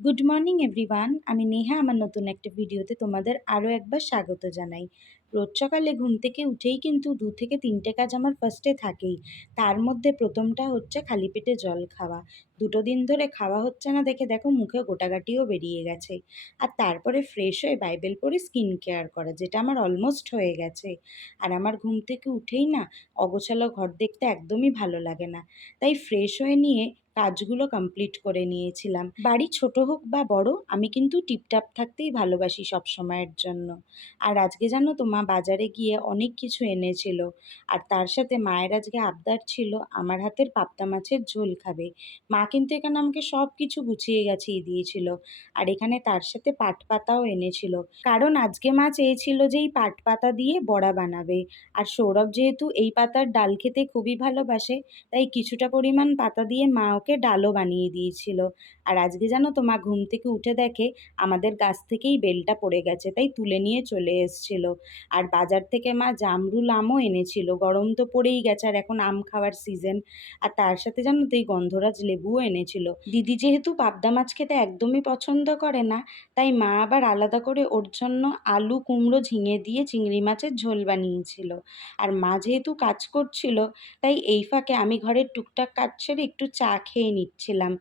Good morning everyone. আমি নেহা। আমার নতুন একটা ভিডিওতে তোমাদের আরও একবার স্বাগত জানাই। রোজ সকালে ঘুম থেকে উঠেই কিন্তু 2 থেকে 3টে কাজ আমার ফার্স্টে থাকেই। তার মধ্যে প্রথমটা হচ্ছে খালি পেটে জল খাওয়া। 2টো দিন ধরে খাওয়া হচ্ছে না দেখে দেখো মুখে গোটাগাটিও বেরিয়ে গেছে। আর তারপরে ফ্রেশ হয়ে বাইবেল পড়ে স্কিন কেয়ার করা, যেটা আমার অলমোস্ট হয়ে গেছে। আর আমার ঘুম থেকে উঠেই না অগোছালো ঘর দেখতে একদমই ভালো লাগে না, তাই ফ্রেশ হয়ে নিয়ে কাজগুলো কমপ্লিট করে নিয়েছিলাম। বাড়ি ছোট হোক বা বড়, আমি কিন্তু টিপটাপ থাকতেই ভালোবাসি সব সময়ের জন্য। আর আজকে জানো তো মা বাজারে গিয়ে অনেক কিছু এনেছিল। আর তার সাথে মায়ের আজকে আবদার ছিল আমার হাতের পাবদা মাছের ঝোল খাবে। মা কিন্তু এখানে আমাকে সব কিছু গুছিয়ে গাছিয়ে দিয়েছিল। আর এখানে তার সাথে পাট পাতাও এনেছিল, কারণ আজকে মা চেয়েছিল যে এই পাট পাতা দিয়ে বড়া বানাবে। আর সৌরভ যেহেতু এই পাতার ডাল খেতে খুবই ভালোবাসে, তাই কিছুটা পরিমাণ পাতা দিয়ে মা ওকে ডালও বানিয়ে দিয়েছিল। আর আজকে জানো তো মা ঘুম থেকে উঠে দেখে আমাদের গাছ থেকেই বেলটা পড়ে গেছে, তাই তুলে নিয়ে চলে এসেছিল। আর বাজার থেকে মা জামরুল আমও এনেছিল। গরম তো পড়েই গেছে আর এখন আম খাওয়ার সিজন। আর তার সাথে জানো তো এই গন্ধরাজ লেবুও এনেছিল। দিদি যেহেতু পাবদা মাছ খেতে একদমই পছন্দ করে না, তাই মা আবার আলাদা করে ওর জন্য আলু কুমড়ো ঝিঙে দিয়ে চিংড়ি মাছের ঝোল বানিয়েছিল। আর মা যেহেতু কাজ করছিল, তাই এই ফাঁকে আমি ঘরের টুকটাক কাজ সেরে একটু চা খেয়ে নিচ্ছিলাম।